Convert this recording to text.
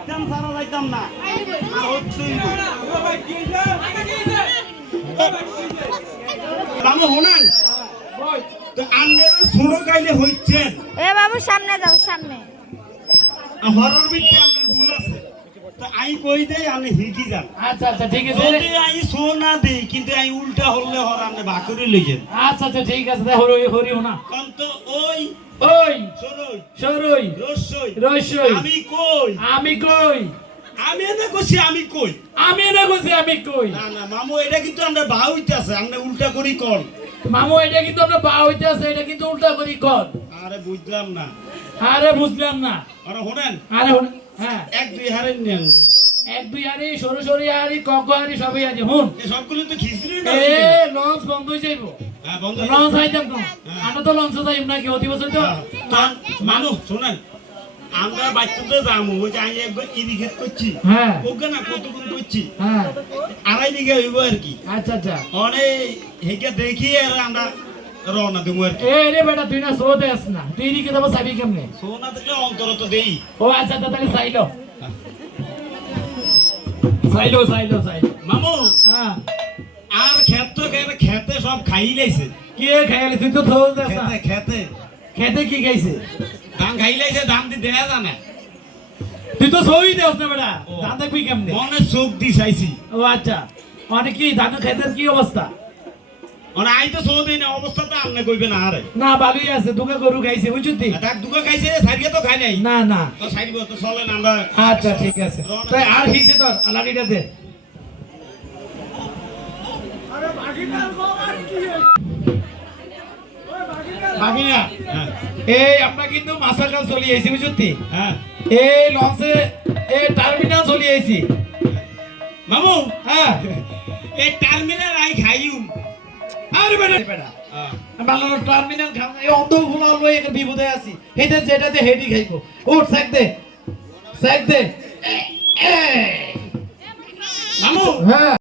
একদম সারা যাইতাম না মামু হোনান তো আপনারা ছোট গাইলে হইছেন এ বাবু সামনে যাও সামনে হরর বিদ্যা আপনার ভুল আছে তো আই কই দেই আপনি হিকি যান আচ্ছা আচ্ছা ঠিক আছে যদি আই সোনা দেই কিন্তু আই উল্টা হলে হর আপনি বাকরি লইছেন আচ্ছা আচ্ছা ঠিক আছে তাই হরি হরি না কারণ তো ওই ওই সরই সরই রসই রসই আমি কই আমি কই আমি না কইছি আমি কই আমি না কইছি আমি কই না না মামু এটা কিন্তু আমরা ভা হইতাছে আপনি উল্টা করি কোন মামু এটা কিন্তু আমরা পা হইতে আছে এটা কিন্তু উল্টা করি কর আরে বুঝলাম না আরে বুঝলাম না আরে শুনেন আরে হ্যাঁ এক দুই হারেন নেন এক দুই হারি সরু সরি হারি কক হারি সবই আছে হুন এই সবগুলো তো খিচড়ি না এ লঞ্চ বন্ধ হয়ে যাইব হ্যাঁ বন্ধ লঞ্চ আইতাম তো আমরা তো লঞ্চে যাইম নাকি অতি বছর তো মানুষ শুনেন আমরা বাচ্চা তো যাবো ওই যে আমি একবার ইরিগেট করছি হ্যাঁ ওকে না কতক্ষণ করছি হ্যাঁ 2.5 বিঘা হইব আর কি আচ্ছা আচ্ছা অনেক হেকে দেখি আর আমরা রওনা দেবো আর কি এ রে বেটা তুই না সোতে আস না তুই দিকে দেবো চাবি কেমনে সোনা দেখলে অন্তর তো দেই ও আচ্ছা তাহলে চাইলো চাইলো চাইলো চাইলো মামু হ্যাঁ আর ক্ষেত তো খেতে সব খাই লাইছে কে খাইলে তুই তো থল দেস না খেতে খেতে খেতে কি খাইছে ধান খাই লাইছে ধান দি দেয়া জানে তুই তো সই দেস না বেটা ধান দেখবি কেমনে মনে চোখ দি চাইছি ও আচ্ছা মানে কি ধান খেতের কি অবস্থা মানে আই তো চোখ দিই না অবস্থাটা আপনি কইবে না আরে না ভালোই আছে দুকে গরু খাইছে বুঝছিস তুই ডাক দুটো খাইছে সাইডে তো খাই নাই না না তো সাইড তো চলে না আমরা আচ্ছা ঠিক আছে তাই আর হিসে তোর লাঠিটা দে বাগিনা হ্যাঁ এই আমরা কিন্তু মাসাকাল চলি আইছি বুঝতি হ্যাঁ এই লঞ্চে এই টার্মিনাল চলি আইছি মামু হ্যাঁ এই টার্মিনাল আই খাইউম আরে বেটা বেটা বাংলা টার্মিনাল খাম এই অন্ধ ভুলা লই একটা বিপদে আছি হেতে যেটাতে হেডি খাইবো উঠ সাইড দে